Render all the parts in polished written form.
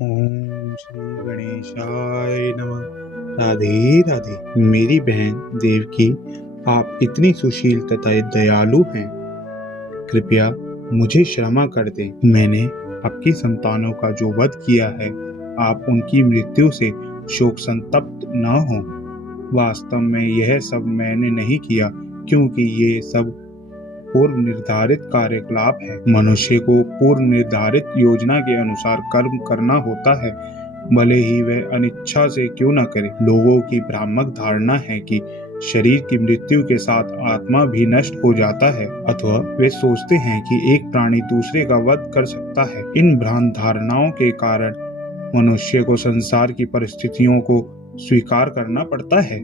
ओम श्री गणेशाय नमः। राधे राधे। मेरी बहन देवकी, आप इतनी सुशील तथा दयालु हैं। कृपया मुझे क्षमा कर दें। मैंने आपकी संतानों का जो वध किया है, आप उनकी मृत्यु से शोक संतप्त न हो। वास्तव में यह सब मैंने नहीं किया, क्योंकि ये सब पूर्व निर्धारित कार्यकलाप है। मनुष्य को पूर्व निर्धारित योजना के अनुसार कर्म करना होता है, भले ही वह अनिच्छा से क्यों न करे। लोगों की भ्रामक धारणा है कि शरीर की मृत्यु के साथ आत्मा भी नष्ट हो जाता है, अथवा वे सोचते हैं कि एक प्राणी दूसरे का वध कर सकता है। इन भ्रांत धारणाओं के कारण मनुष्य को संसार की परिस्थितियों को स्वीकार करना पड़ता है।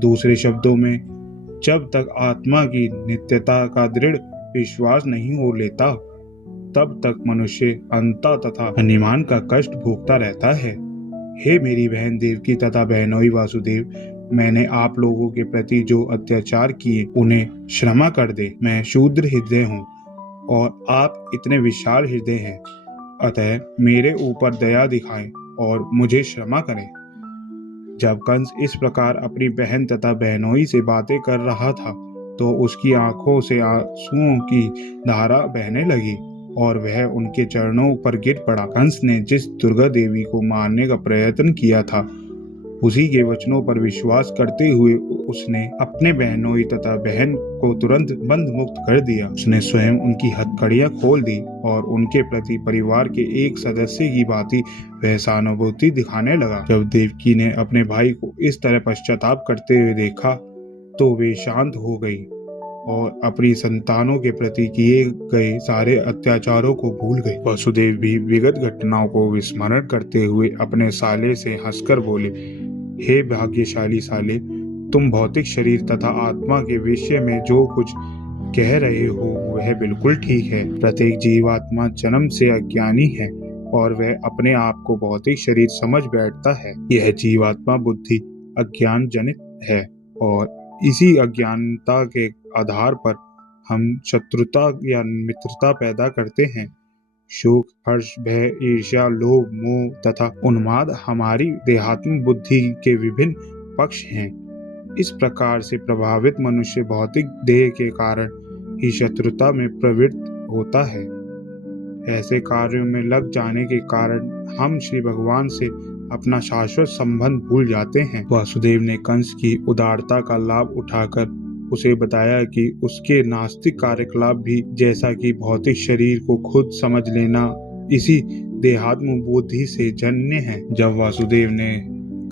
दूसरे शब्दों में, जब तक आत्मा की नित्यता का दृढ़ विश्वास नहीं हो लेता, तब तक मनुष्य अंता तथा अनिमान का कष्ट भोगता रहता है। हे मेरी बहन देवकी तथा बहनोई वासुदेव, मैंने आप लोगों के प्रति जो अत्याचार किए उन्हें क्षमा कर दे। मैं शूद्र हृदय हूँ और आप इतने विशाल हृदय हैं, अतः मेरे ऊपर दया दिखाएं और मुझे क्षमा करें। जब कंस इस प्रकार अपनी बहन तथा बहनोई से बातें कर रहा था, तो उसकी आंखों से आंसुओं की धारा बहने लगी और वह उनके चरणों पर गिर पड़ा। कंस ने जिस दुर्गा देवी को मारने का प्रयत्न किया था, उसी के वचनों पर विश्वास करते हुए उसने अपने बहनोई तथा बहन को तुरंत बंद मुक्त कर दिया। उसने स्वयं उनकी हथकड़ियां खोल दी और उनके प्रति परिवार के एक सदस्य की भांति वह सहानुभूति दिखाने लगा। जब देवकी ने अपने भाई को इस तरह पश्चाताप करते हुए देखा, तो वे शांत हो गई और अपनी संतानों के प्रति किए गए सारे अत्याचारों को भूल गई। वसुदेव भी विगत घटनाओं को विस्मरण करते हुए अपने साले से हंसकर बोले, हे भाग्यशाली साले, तुम भौतिक शरीर तथा आत्मा के विषय में जो कुछ कह रहे हो वह बिल्कुल ठीक है। प्रत्येक जीवात्मा जन्म से अज्ञानी है और वह अपने आप को भौतिक शरीर समझ बैठता है। यह जीवात्मा बुद्धि अज्ञान जनित है और इसी अज्ञानता के आधार पर हम शत्रुता या मित्रता पैदा करते हैं। शोक, हर्ष, भय, ईर्ष्या, लोभ, मोह तथा उन्माद हमारी देहात्म बुद्धि के विभिन्न पक्ष हैं। इस प्रकार से प्रभावित मनुष्य भौतिक देह के कारण ही शत्रुता में प्रवृत्त होता है। ऐसे कार्यों में लग जाने के कारण हम श्री भगवान से अपना शाश्वत संबंध भूल जाते हैं। वासुदेव ने कंस की उदारता का लाभ उठाकर उसे बताया कि उसके नास्तिक कार्यकलाप भी, जैसा कि भौतिक शरीर को खुद समझ लेना, इसी देहात्म बुद्धि से जन्य है। जब वासुदेव ने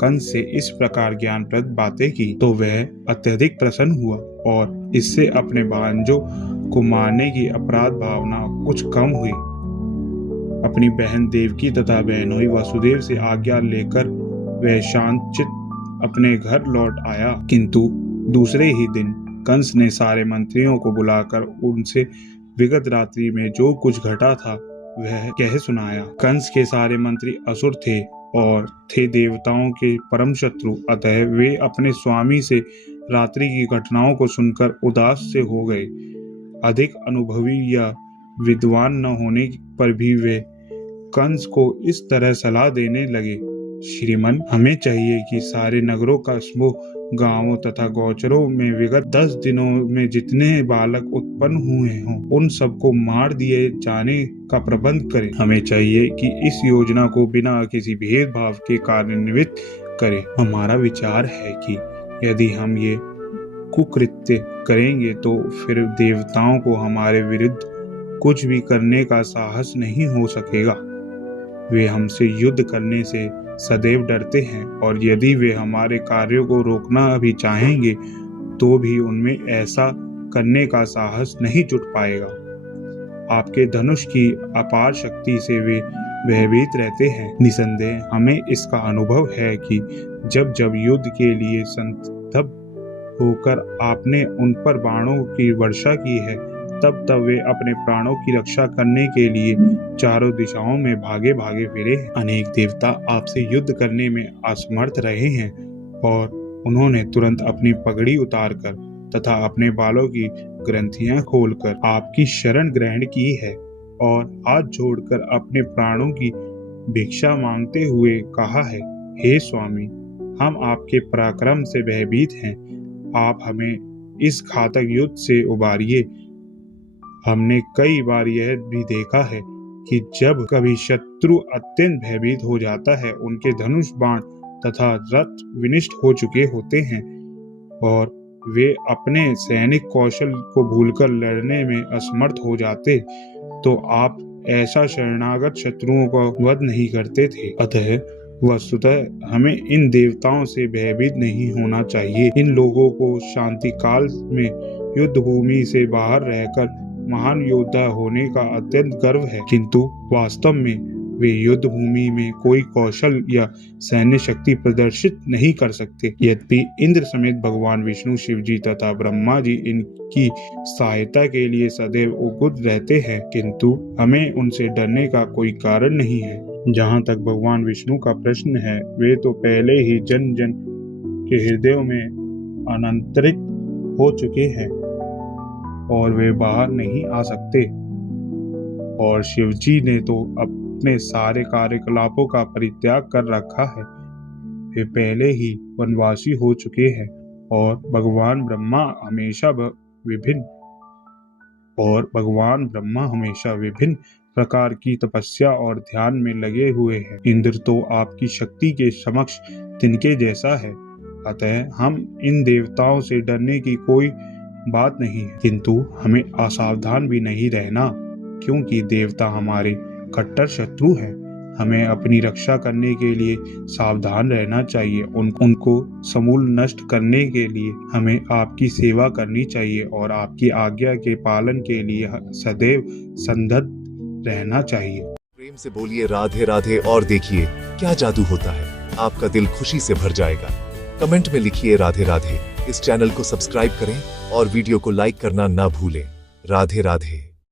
कंस से इस प्रकार ज्ञानप्रद बातें की, तो वह अत्यधिक प्रसन्न हुआ और इससे अपने भांजों को मारने की अपराध भावना कुछ कम हुई। अपनी बहन देवकी तथा बहनोई वासुदेव से आज्ञा लेकर वह शांतचित्त अपने घर लौट आया। किंतु दूसरे ही दिन कंस ने सारे मंत्रियों को बुलाकर उनसे विगत रात्रि में जो कुछ घटा था वह कह सुनाया। कंस के सारे मंत्री असुर थे और थे देवताओं के परम शत्रु, अतः वे अपने स्वामी से रात्रि की घटनाओं को सुनकर उदास से हो गए। अधिक अनुभवी या विद्वान न होने पर भी वे कंस को इस तरह सलाह देने लगे, श्रीमन, हमें चाहिए कि सारे नगरों का समूह गांवों तथा गोचरों में विगत 10 दिनों में जितने बालक उत्पन्न हुए हों, उन सबको मार दिए जाने का प्रबंध करें। हमें चाहिए कि इस योजना को बिना किसी भेदभाव के कार्यान्वित करें। हमारा विचार है कि यदि हम ये कुकृत्य करेंगे तो फिर देवताओं को हमारे विरुद्ध कुछ भी करने का साहस नहीं हो सकेगा। वे हमसे युद्ध करने से सदैव डरते हैं और यदि वे हमारे कार्यों को रोकना भी चाहेंगे तो भी उनमें ऐसा करने का साहस नहीं जुट पाएगा। आपके धनुष की अपार शक्ति से वे भयभीत रहते हैं। निसंदेह हमें इसका अनुभव है कि जब जब युद्ध के लिए संतप्त होकर आपने उन पर बाणों की वर्षा की है, तब तब वे अपने प्राणों की रक्षा करने के लिए चारों दिशाओं में भागे भागे फिरे। अनेक देवता आपसे युद्ध करने में असमर्थ रहे हैं और उन्होंने तुरंत अपनी पगड़ी उतारकर तथा अपने बालों की ग्रंथियां खोलकर आपकी शरण ग्रहण की है और हाथ जोड़कर अपने प्राणों की भिक्षा मांगते हुए कहा है, हे स्वामी, हम आपके पराक्रम से भयभीत हैं, आप हमें इस घातक युद्ध से उबारिए। हमने कई बार यह भी देखा है कि जब कभी शत्रु अत्यंत भयभीत हो जाता है, उनके धनुष बाण तथा रथ विनिष्ट हो चुके होते हैं और वे अपने सैनिक कौशल को भूलकर लड़ने में असमर्थ हो जाते, तो आप ऐसा शरणागत शत्रुओं का वध नहीं करते थे। अतः वस्तुतः हमें इन देवताओं से भयभीत नहीं होना चाहिए। इन लोगों को शांति काल में युद्ध भूमि से बाहर रहकर महान योद्धा होने का अत्यंत गर्व है, किंतु वास्तव में वे युद्ध भूमि में कोई कौशल या सैन्य शक्ति प्रदर्शित नहीं कर सकते। यद्यपि इंद्र समेत भगवान विष्णु, शिव जी तथा ब्रह्मा जी इनकी सहायता के लिए सदैव उद्युक्त रहते हैं, किंतु हमें उनसे डरने का कोई कारण नहीं है। जहाँ तक भगवान विष्णु का प्रश्न है, वे तो पहले ही जन जन के हृदयों में अनंतरित हो चुके हैं और वे बाहर नहीं आ सकते। और शिव जी ने तो अपने सारे कार्यकलापों का परित्याग कर रखा है, वे पहले ही वनवासी हो चुके हैं। और भगवान ब्रह्मा हमेशा विभिन्न प्रकार की तपस्या और ध्यान में लगे हुए हैं। इंद्र तो आपकी शक्ति के समक्ष तिनके जैसा है, अतः हम इन देवताओं से डरने की कोई बात नहीं है, किंतु हमें असावधान भी नहीं रहना, क्योंकि देवता हमारे कट्टर शत्रु हैं। हमें अपनी रक्षा करने के लिए सावधान रहना चाहिए। उनको समूल नष्ट करने के लिए हमें आपकी सेवा करनी चाहिए और आपकी आज्ञा के पालन के लिए सदैव संदिग्ध रहना चाहिए। प्रेम से बोलिए राधे राधे और देखिए क्या जादू होता है, आपका दिल खुशी से भर जाएगा। कमेंट में लिखिए राधे राधे। इस चैनल को सब्सक्राइब करें और वीडियो को लाइक करना ना भूलें। राधे राधे।